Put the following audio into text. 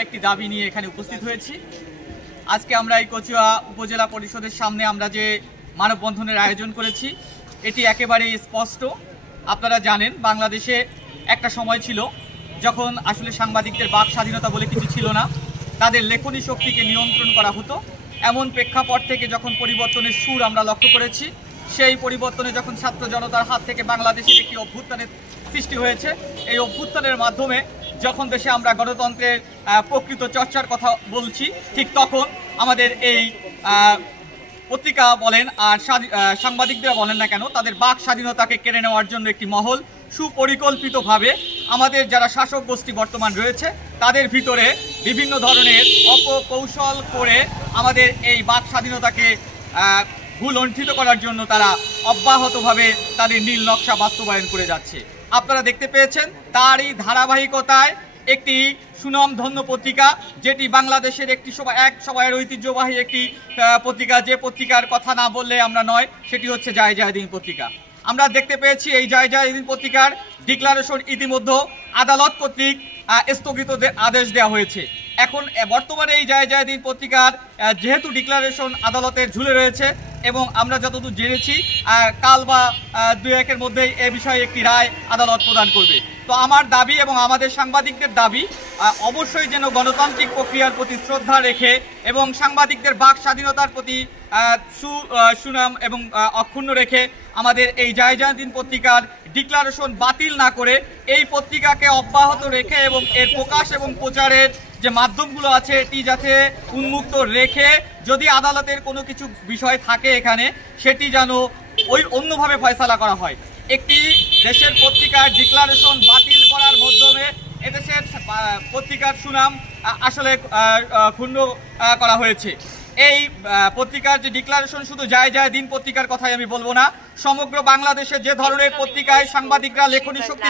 একটি দাবি নিয়ে এখানে উপস্থিত হয়েছি। আজকে আমরা এই কচুয়া উপজেলা পরিষদের সামনে আমরা যে মানববন্ধনের আয়োজন করেছি এটি একেবারেই স্পষ্ট। আপনারা জানেন বাংলাদেশে একটা সময় ছিল যখন আসলে সাংবাদিকদের বাক স্বাধীনতা বলে কিছু ছিল না, তাদের লেখনী শক্তিকে নিয়ন্ত্রণ করা হতো। এমন প্রেক্ষাপট থেকে যখন পরিবর্তনের সুর আমরা লক্ষ্য করেছি, সেই পরিবর্তনে যখন ছাত্র জনতার হাত থেকে বাংলাদেশের একটি অভ্যুত্থানের সৃষ্টি হয়েছে, এই অভ্যুত্থানের মাধ্যমে যখন দেশে আমরা গণতন্ত্রের প্রকৃত চর্চার কথা বলছি, ঠিক তখন আমাদের এই পত্রিকা বলেন আর সাংবাদিকরা বলেন না কেন, তাদের বাক স্বাধীনতাকে কেড়ে নেওয়ার জন্য একটি মহল সুপরিকল্পিতভাবে আমাদের যারা শাসক গোষ্ঠী বর্তমান রয়েছে তাদের ভিতরে বিভিন্ন ধরনের অপকৌশল করে আমাদের এই বাক স্বাধীনতাকে ভুলণ্ঠিত করার জন্য তারা অব্যাহতভাবে তাদের নীল নকশা বাস্তবায়ন করে যাচ্ছে। আপনারা দেখতে পেয়েছেন তারই ধারাবাহিকতায় একটি সুনামধন্য পত্রিকা, যেটি বাংলাদেশের একটি সময়ের ঐতিহ্যবাহী একটি পত্রিকা, যে পত্রিকার কথা না বললে আমরা নয়, সেটি হচ্ছে জায়ে জায়েদিন পত্রিকা। আমরা দেখতে পেয়েছি এই জায়ে জায়েদিন পত্রিকার ডিক্লারেশন ইতিমধ্যে আদালত কর্তৃক স্থগিত আদেশ দেওয়া হয়েছে। এখন বর্তমানে এই জায়ে জায়েদিন পত্রিকার যেহেতু ডিক্লারেশন আদালতের ঝুলে রয়েছে এবং আমরা যতদূর জেনেছি কাল বা 2-1-এর মধ্যেই এ বিষয়ে একটি রায় আদালত প্রদান করবে। তো আমার দাবি এবং আমাদের সাংবাদিকদের দাবি, অবশ্যই যেন গণতান্ত্রিক প্রক্রিয়ার প্রতি শ্রদ্ধা রেখে এবং সাংবাদিকদের বাক স্বাধীনতার প্রতি সুনাম এবং অক্ষুণ্ণ রেখে আমাদের এই জায়ে জায়েদিন পত্রিকার ডিক্লারেশন বাতিল না করে এই পত্রিকাকে অব্যাহত রেখে এবং এর প্রকাশ এবং প্রচারের যে মাধ্যমগুলো আছে এটি যাতে উন্মুক্ত রেখে, যদি আদালতের কোনো কিছু বিষয় থাকে এখানে, সেটি যেন অন্যভাবে ফয়সালা করা হয়। একটি দেশের পত্রিকার ডিক্লারেশন বাতিল করার মাধ্যমে এদেশের পত্রিকার সুনাম আসলে ক্ষুণ্ণ করা হয়েছে। এই পত্রিকার যে ডিক্লারেশন শুধু জায়ে জায়েদিন পত্রিকার কথাই আমি বলবো না, সমগ্র বাংলাদেশে যে ধরনের পত্রিকায় সাংবাদিকরা লেখনী শক্তি